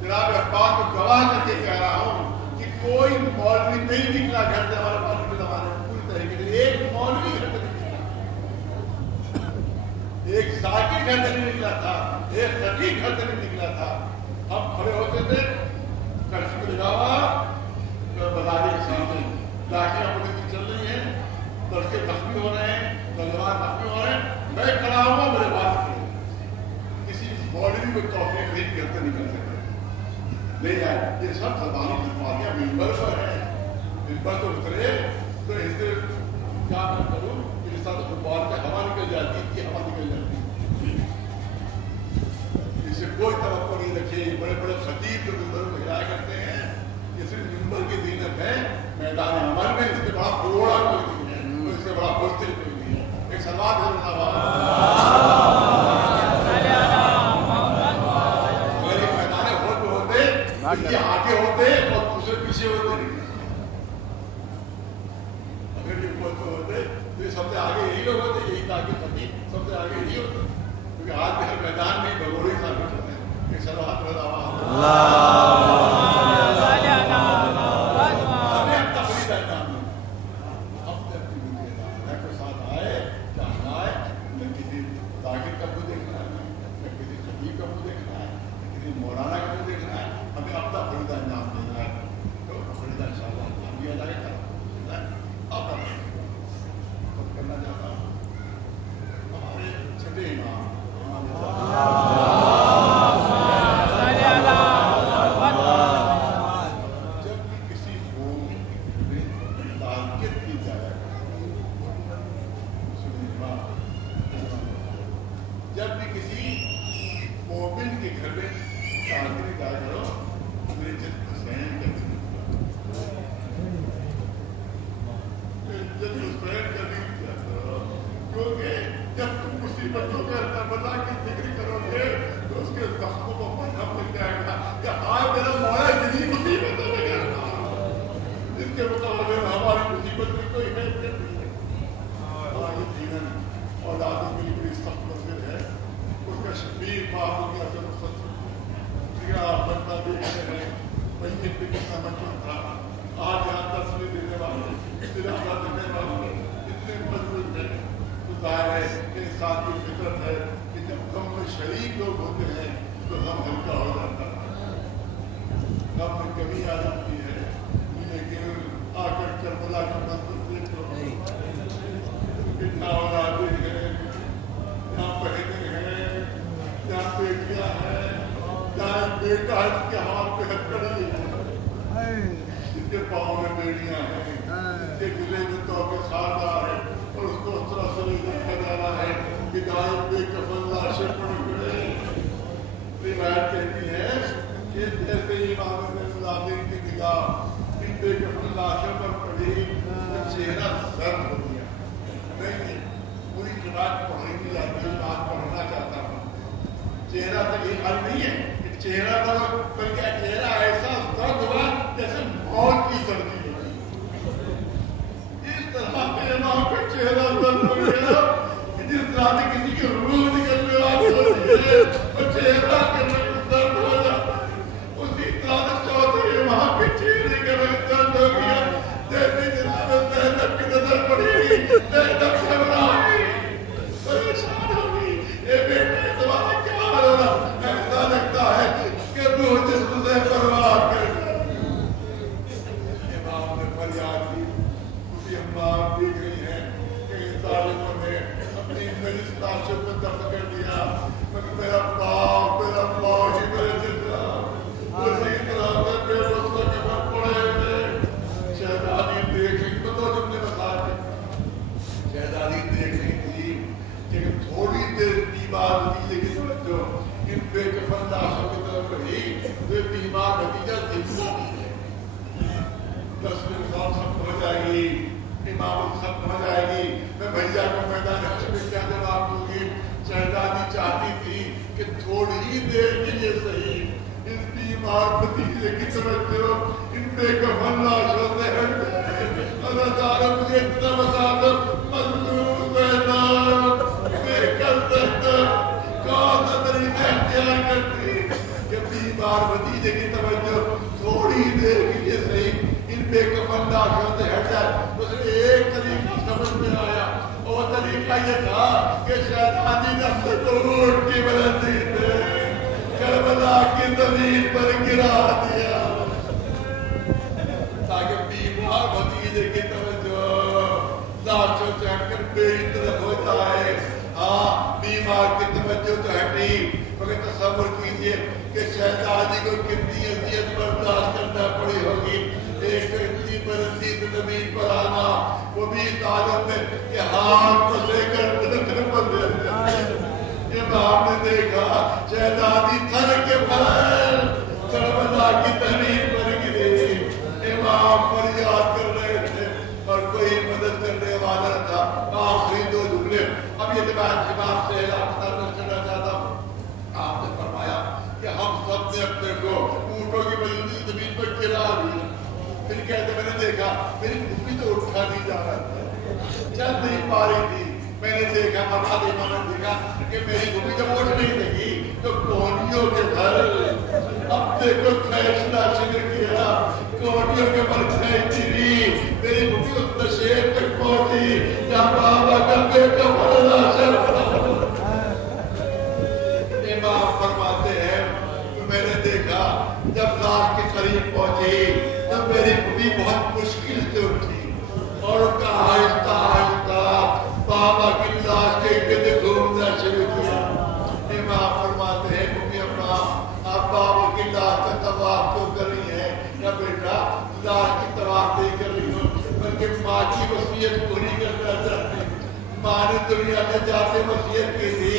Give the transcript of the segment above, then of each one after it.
जनाब अब्बास को गवाह करके कह रहा हूँ कि कोई मौलवी नहीं निकला घर से हमारे पास के जमाने में पूरी तरीके से, एक मौलवी घर से नहीं निकला, एक साकिर घर से नहीं निकला था, एक खतीब घर से नहीं निकला था। हम खड़े होते थे कर्फ्यू लगा हुआ बाजारे के सामने, लाठियां पुलिस की चल रही हैं, लड़के जख्मी हो रहे हैं, नौजवान जख्मी हो रहे हैं, मैं खड़ा हुआ मेरे पास किसी मौलवी को तौफीक नहीं करते निकल सकते नहीं आए। ये सब जबानी अल्फाजियां मिंबर पर है, मिंबर तो उतरे तो इससे क्या मैं करूँ कि साथ फुटबॉल का हवा निकल जाती है, हवा निकल जाती है, इससे कोई तवक्को नहीं रखी। बड़े बड़े खतीब जो मिंबर को हिलाया करते हैं, ये सिर्फ मिंबर की जीनत है, मैदान अमल में इसके बड़ा कोड़ा कोई नहीं है, तो इससे बड़ा बुज़दिल कोई नहीं है। एक सलवात है ये आगे होते और दूसरे पीछे होते, अगर ये होते तो ये सबसे आगे यही लोग होते, यही ताकि सभी सबसे आगे यही होते, क्योंकि आज के हर मैदान में भगोड़े साबित होते हैं। एक सलावत मौलाना का मुझे देखना है, हमें अपना फरीदा नाम देना है, तो फरीदा इंशाअल्लाह नाम दिया जाएगा। अब करना चाहता हूँ हमारे छठे इमाम जब भी किसी मोमिन में ताक़त की जाए, जब भी किसी मोमिन के घर में ताक़त क्या करो, मेरे जिद हुसैन का जिद हुसैन का भी क्या करो, क्योंकि जब तुम मुसीबतों का तबला की जिक्र करोगे तो उसके जख्मों को पता मिल जाएगा कि आज मेरा मौला इतनी मुसीबतों में गया था, जिसके मुकाबले में हमारी मुसीबत में कोई है नहीं है। हमारी जीवन औलादों के लिए बड़ी सख्त मसले है, उसका शबीर बाप हो गया तो बनता देख रहे हैं वही पे कितना बचपन था। आज यहाँ तस्वीर देने वाले दिलासा देने वाले इतने मजबूत है, तो जाहिर है कि इंसान की फितरत है कि जब गम में शरीक लोग होते हैं तो हम हल्का हो जाता है, गम में कमी आ जाती है। लेकिन आकर करबला की मंजिल देख लो, कितना औलादे हैं, यहाँ बहने हैं, यहाँ बेटियां हैं, बेटा है जिसके हाथ पे हथकड़ी है, जिसके पाँव में बेड़ियां हैं, जिसके गले में तोहफे खारदार है और उसको उस तरह से देखा जा रहा है कि दाएं बेकफन लाशें पड़ी पड़े। रिवायत कहती है कि जैसे इमाम नाज़रीन की निगाह इन बेकफन लाशों पर पड़ी तो चेहरा सर्द हो गया। नहीं पूरी किताब पढ़ने की जाती है, बात पढ़ना चाहता हूँ। चेहरा तो ये हाल नहीं है, चेहरा तो बल्कि चेहरा ऐसा दर्द हुआ जैसे मौत की सर्दी है, इस तरह के इमाम का चेहरा दर्द हो गया कि जिस तरह से किसी की रूह निकलने वाली होती है तो चेहरा के रंग दर्द हो जाता है, उसी तरह से चौथे इमाम के चेहरे का रंग दर्द हो गया। जैसे जनाब ज़ैनब की नजर पड़ी, ज़ैनब घबराई, परेशान हो गई, ये बेटे तुम्हारा क्या हो रहा, ऐसा लगता है कि रूह जिस्म से परवाह कर। इमाम ने फरियाद की, उसकी अम्मा देख रही है कि इन जालिमों ने अपनी नजिस लाशों को दफन कर दिया, मगर मेरा बाप ही मेरे जिंदा उसी तरह से बेबस को कबर पड़े थे। शहजादी देख रही तो तुमने बताया, शहजादी देख रही थी कि थोड़ी देर बीमार थी, लेकिन जो इन बेकफन लाशों की तरफ रही वे बीमार भतीजा जिंदा नहीं है। 10 मिनट खत्म हो जाएगी, इमामत खत्म हो जाएगी, मैं भैया को मैदान में क्या जवाब दूंगी। शहजादी चाहती थी कि थोड़ी ही देर के लिए सही इस बीमार भतीजे की तवज्जो इन बेकफन लाशों से हट जाए। अदादार मुझे इतना बता दो, मजलूम ज़ैनब बेकल दर्द कौन सा तरीका इख्तियार करती कि बीमार भतीजे की तवज्जो थोड़ी देर के लिए सही इन बेकफन लाशों से हट जाए। उसे एक तरीका समझ में आया, वो तरीका ये था कि शैतानी ने अपने को ऊंट की बुलंदी से करबला की जमीन पर गिरा दिया ताकि बीमार भतीजे की तवज्जो लाशों से हटकर मेरी तरफ हो जाए। हाँ, बीमार की तवज्जो तो हटी, मगर तसव्वुर कीजिए कि शहजादी को कितनी अजियत बर्दाश्त करना पड़ी होगी। एक तो इतनी बुलंदी से जमीन पर आना, वो भी इस हालत में कि हाथ को लेकर इमाम ने देखा शहजादी थर के बल करबला की तहरीर पर गिरी। इमाम फरियाद कर रहे थे और कोई मदद करने वाला न था। आखिरी दो जुमले अब ये दिमाग से करना चाहता हूँ। आपने फरमाया कि हम सब ने अपने को ऊँटों की बुलंदी जमीन पर गिरा दिया। फिर कहते मैंने देखा मेरी भूमि तो उठा नहीं जा रहा था, चल नहीं पा रही थी। मैंने देखा मैंने देखा कि मेरी भूमि जब उठ नहीं लगी तो कोहनियों के घर अब देखो फैसला शुरू किया। कोहनियों के पर खींची मेरी भूमि उस नशेब तक पहुंची जहाँ बाबा का बेटा बड़ा इमाम फरमाते हैं तो मैंने देखा जब लाश के करीब पहुंची तब मेरी भूमि बहुत मुश्किल से उठी और उसका आहिस्ता आहिस्ता बाबा की लाश के गिर्द घूमना शुरू किया। इमाम फरमाते हैं भूमि अपना आप बाबा की लाश का तवाफ तो कर रही है या बेटा लाश की तवाफ नहीं कर रही हो, बल्कि माँ की वसीयत पूरी करना चाहती। माँ ने दुनिया में जाते वसीयत की थी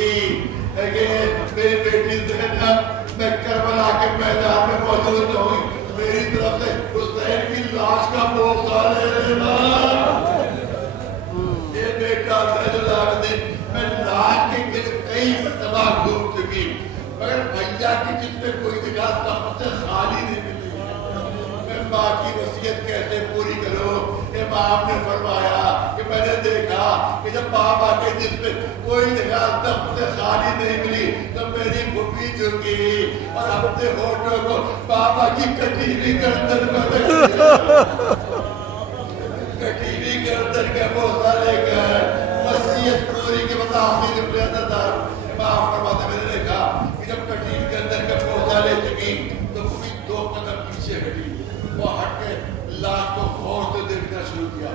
मेरी बेटी ज़ैनब मैं करबला के मैदान में मौजूद रहूं, मेरी तरफ से हुसैन की लाश का बोसा ले लेना। ये बेटा मैं लाश के गिर्द कई मरतबा घूम चुकी, मगर भैया की जिसमें कोई जगह सबसे खाली नहीं मिली है। मैं माँ की वसीयत कैसे पूरी करूं? इमाम ने फरमाया कि मैंने देखा कि जब बाबा के जिसमें कोई जगह सबसे खाली नहीं मिली तो मेरी भूमि झुकी और अपने होठों को बाबा की कटीली गर्दन कटीली गर्दन का बोसा लेकर वसीयत पूरी के बाद आखिरी इमाम फरमाते मैंने देखा कि जब कटीली गर्दन का बोसा ले चुकी तो भूमि 2 कदम पीछे हटी। वो हट के लाश को गौर से देखना शुरू किया।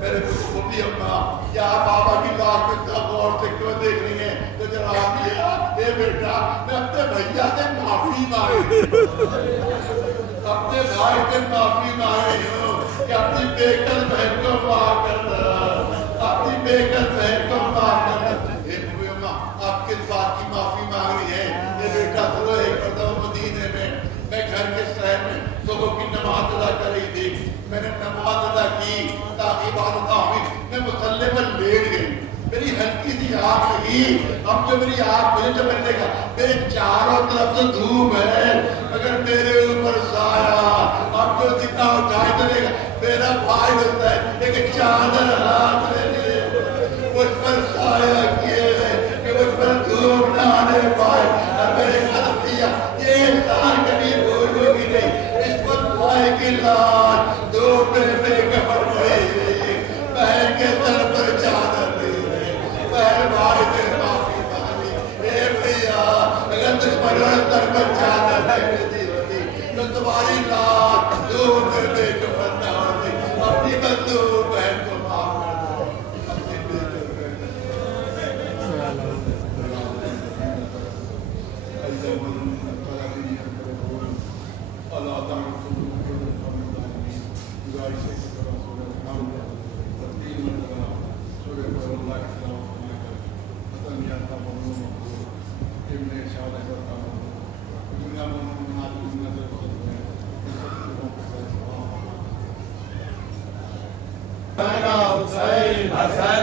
मेरे भूमि अम्मा क्या बाबा की लाश को इतना गौर से क्यों देख रही है? तो जवाब दिया ए बेटा मैं अपने भैया से माफी मांगी, अपने भाई से माफी मांगी हूँ कि अपनी बेकल बहन को माफ करना, अपनी बेकल बहन को माफ करना। आप किस बात की माफी मांग रही है? ये बेटा तो एक मरतबा मदीने में मैं घर के शहर में सुबह की नमाज अदा कर रही थी। मैंने नमाज अदा की ताकि मैं मुसल्ले पर लेट गई, मेरी हल्की सी आँख लगी। अब जो मेरी आँख मुझे जब मैंने देखा मेरे चारों तरफ तो धूप है मगर मेरे ऊपर साया। अब जो जितना उठाए तो देखा मेरा भाई होता है एक चादर हाथ में लिए मुझ पर साया किए कि मुझ पर धूप न आने पाए। और मेरे कदम दिया ये इंसान कभी भूलोगी नहीं, इस पर भाई की लाश धूप में बेकफन पड़ी, बहन के सर पर चादर दी, बहन भाई से माफी मांगी। ए भैया अगर दुश्मनों ने सर पर चादर नहीं दी होती तो तुम्हारी लाश धूप में बेकफन न होती। अपनी बंदूक बहन को माफ कर दो, अपनी Hussein,